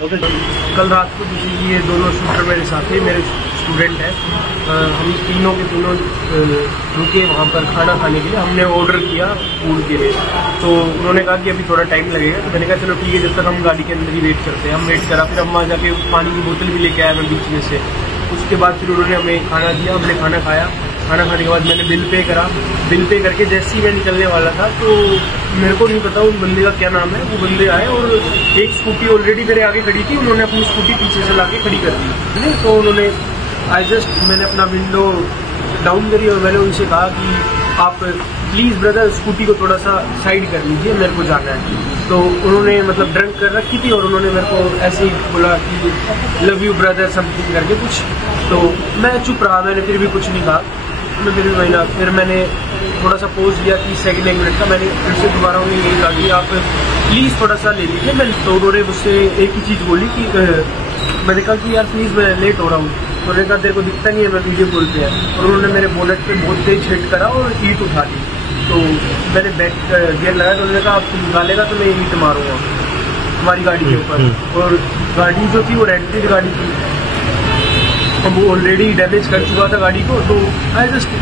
कल रात को ये दोनों शूटर मेरे साथ थे, मेरे स्टूडेंट हैं। हम तीनों के तीनों रुके वहाँ पर खाना खाने के लिए। हमने ऑर्डर किया फूड के लिए, तो उन्होंने कहा कि अभी थोड़ा टाइम लगेगा। तो मैंने कहा चलो ठीक है, जब तक हम गाड़ी के अंदर ही वेट करते हैं। हम वेट करा, फिर हम वहाँ जाके पानी की बोतल भी लेके आया मैं बीच में से। उसके बाद फिर उन्होंने हमें खाना दिया, हमने खाना खाया। खाना खाने के बाद मैंने बिल पे करा। बिल पे करके जैसे ही मैं निकलने वाला था, तो मेरे को नहीं पता उस बंदे का क्या नाम है। वो बंदे आए और एक स्कूटी ऑलरेडी मेरे आगे खड़ी थी, उन्होंने अपनी स्कूटी पीछे से लाके खड़ी कर दी। तो उन्होंने मैंने अपना विंडो डाउन करी और मैंने उनसे कहा कि आप प्लीज़ ब्रदर स्कूटी को थोड़ा सा साइड कर लीजिए, मेरे को जाना है। तो उन्होंने मतलब ड्रंक कर रखी थी और उन्होंने मेरे को ऐसे ही बोला कि लव यू ब्रदर समथिंग करके कुछ। तो मैं चुप रहा, मैंने फिर भी कुछ नहीं कहा। मैं फिर मैंने थोड़ा सा पोज दिया 30 सेकंड 1 मिनट का। मैंने फिर से दोबारा उन्हें यही कहा कि आप प्लीज़ थोड़ा सा ले लीजिए। तो उन्होंने मुझसे एक ही चीज़ बोली कि मैंने कहा कि यार प्लीज़ मैं लेट हो रहा हूँ। तो उन्होंने कहा तेरे को दिखता नहीं है, मैं वीडियो कॉल पे है। और उन्होंने मेरे बोनेट पे बहुत तेज हिट करा और ईंट उठा ली। तो मैंने बैक गियर लगाया, तो उन्होंने कहा आप निकालेगा तो मैं ईंट मारूंगा हमारी गाड़ी के ऊपर। और गाड़ी जो थी वो रेंटेड गाड़ी थी, अब वो ऑलरेडी डैमेज कर चुका था गाड़ी को। तो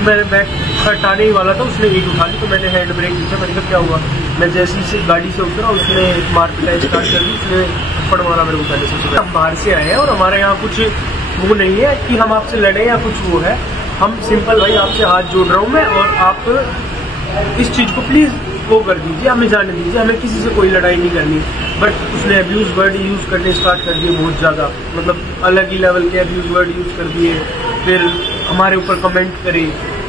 मैंने बैक हटाने ही वाला था, उसने ईंट उठा ली। तो मैंने हैंड ब्रेक दिया, मैंने कहा क्या हुआ। मैं जैसे ही गाड़ी से उतरा, उसने मारपीटाई स्टार्ट कर दी। उसने थप्पड़ मारा मेरे को पहले से। हम बाहर से आए हैं और हमारे यहाँ कुछ वो नहीं है कि हम आपसे लड़े या कुछ वो है। हम सिंपल भाई आपसे हाथ जोड़ रहा हूँ मैं, और आप इस चीज़ को प्लीज़ वो कर दीजिए, हमें जाने दीजिए, हमें किसी से कोई लड़ाई नहीं करनी। बट उसने अब्यूज वर्ड यूज़ करने स्टार्ट कर दिए बहुत ज़्यादा, मतलब अलग ही लेवल के अब्यूज वर्ड यूज़ कर दिए। फिर हमारे ऊपर कमेंट करे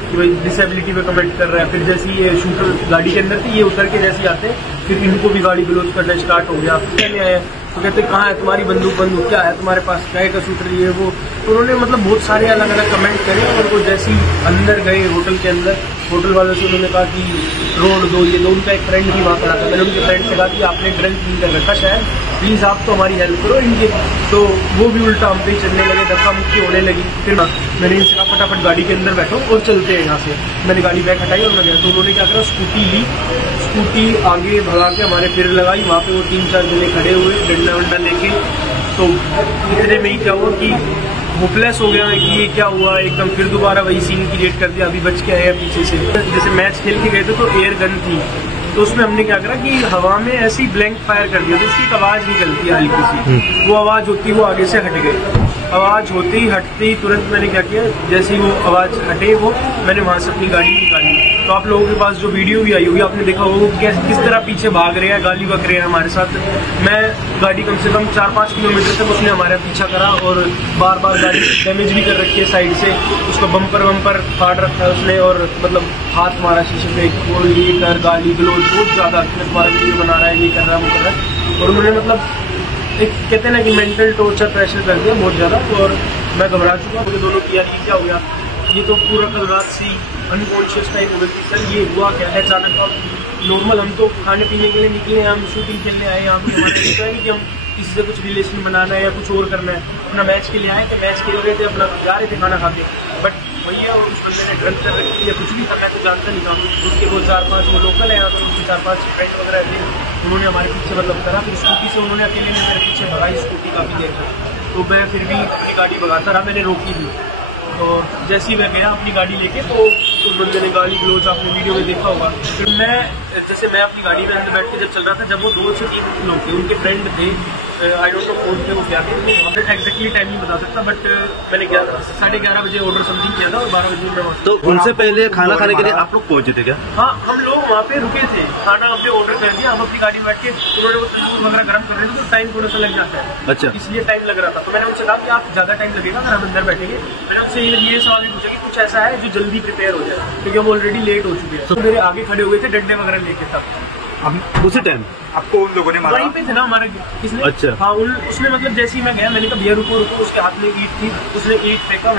कि भाई डिसेबिलिटी पे कमेंट कर रहा है। फिर जैसे ये शूटर गाड़ी के अंदर थे, ये उतर के जैसे आते, फिर इनको भी गाड़ी गलोच करना स्टार्ट हो गया। पहले आए तो कहते कहाँ है तुम्हारी बंदूक क्या है तुम्हारे पास, क्या का शूटर ये वो। तो उन्होंने मतलब बहुत सारे अलग अलग कमेंट करे। और वो जैसे ही अंदर गए होटल के अंदर, होटल वालों से उन्होंने कहा कि रोड दो, ये दो। उनका एक फ्रेंड भी वहाँ खड़ा था। मैंने उनके फ्रेंड से कहा कि आपने ड्रिंक नहीं कर रखा शायद, प्लीज़ आप तो हमारी हेल्प करो इनके। तो वो भी उल्टा हम पे चलने लगे, धक्का मुक्की होने लगी। फिर मैंने इनसे कहा फटाफट गाड़ी के अंदर बैठो और चलते हैं यहाँ से। मैंने गाड़ी बैग हटाई और मैं गया। तो उन्होंने क्या करा, स्कूटी ली, स्कूटी आगे भगा के हमारे फिर लगाई। वहाँ पे वो 3-4 जने खड़े हुए डंडा वंडा लेके। तो इतने में ही क्या हुआ कि होपलेस हो गया है कि ये क्या हुआ एकदम। फिर दोबारा वही सीन क्रिएट कर दिया, अभी बच के आया पीछे से। जैसे मैच खेल के गए थे तो एयर गन थी, तो उसमें हमने क्या करा कि हवा में ऐसे ही ब्लैंक फायर कर दिया। तो उसकी एक आवाज़ निकलती है हल्की सी, वो आवाज़ होती है वो आगे से हट गई। आवाज़ होते ही हटते ही तुरंत मैंने क्या किया, जैसे ही वो आवाज़ हटे वो मैंने वहाँ से अपनी गाड़ी निकाली। तो आप लोगों के पास जो वीडियो भी आई होगी, आपने देखा होगा किस तरह पीछे भाग रहे हैं, गाली बक रहे हैं हमारे साथ। मैं गाड़ी कम से कम 4-5 किलोमीटर तक उसने हमारा पीछा करा और बार बार गाड़ी डैमेज भी कर रखी है साइड से। उसका बम्पर फाड़ रखा है उसने, और मतलब हाथ मारा शीशे पे, और ये कर गाली गलोच बहुत ज़्यादा, तुम्हारा वीडियो बना रहा है, ये कर रहा है वो कर रहा है। और उन्होंने मतलब एक कहते हैं ना कि मेंटल टॉर्चर प्रेशर कर दिया बहुत ज़्यादा। तो और मैं घबरा चुका मुझे दोनों की, यार ये क्या हो गया, ये तो पूरा कल रात से अनकॉन्शियस टाइप हो गई थी। सर ये हुआ क्या है अचानक। तो नॉर्मल हम तो खाने पीने के लिए निकले, हम शूटिंग खेलने आए यहाँ पे। हमारे लिए तो है कि हम किसी से कुछ रिलेशन बनाना है या कुछ और करना है। अपना मैच के लिए आए थे, मैच खेल रहे थे, अपना जा रहे थे खाना खा के। बट भैया उस बंदे ने ड्रंक कर रखी या कुछ भी था, मैं तो जानता नहीं था। उसके वो 4-5 वो लोकल है यहाँ, तो उनके 4-5 फ्रेंड वगैरह थे, उन्होंने हमारे पीछे मतलब करा। फिर स्कूटी से उन्होंने अकेले ने मेरे पीछे भगाई स्कूटी काफ़ी देर तक। तो मैं फिर भी अपनी गाड़ी भगाता रहा, मैंने रोकी थी। तो जैसे ही मैं गया अपनी गाड़ी लेके, तो उस बंदे ने गाली गलोच आपने वीडियो में देखा होगा। फिर मैं अपनी गाड़ी में अंदर बैठ के जब चल रहा था, जब वो 2 से 3 लोग थे, उनके फ्रेंड थे, आई डोंट नो कौन थे वो क्या थे, एग्जैक्टली टाइम नहीं बता सकता। बट मैंने 11:30 बजे ऑर्डर समथिंग किया था और 12 बजे मैं। तो उनसे पहले खाना खाने के लिए आप लोग पहुंचे थे क्या? हाँ, हम लोग वहाँ पे रुके थे, खाना हमने ऑर्डर कर दिया। हम अपनी गाड़ी में बैठ के, उन्होंने वो तंदूर वगैरह गर्म कर रहे थे, तो टाइम थोड़ा सा लग जाता है। अच्छा, इसलिए टाइम लग रहा था। तो मैंने उनसे कहा कि आप ज़्यादा टाइम लगेगा अगर हम अंदर बैठेंगे। मैंने उनसे ये सवाल भी पूछा कि कुछ ऐसा है जो जल्दी प्रिपेयर हो जाए, क्योंकि हम ऑलरेडी लेट हो चुके हैं। तो मेरे आगे खड़े हुए थे डंडे वगैरह लेके। तब अब उसी टाइम आपको उन लोगों ने मारा? वहीं पे थे ना हमारे किसने। अच्छा, हाँ, उसने मतलब जैसे ही मैं गया, मैंने कहा भैया रुको रुको, उसके हाथ में ईंट थी, उसने ईंट फेंका।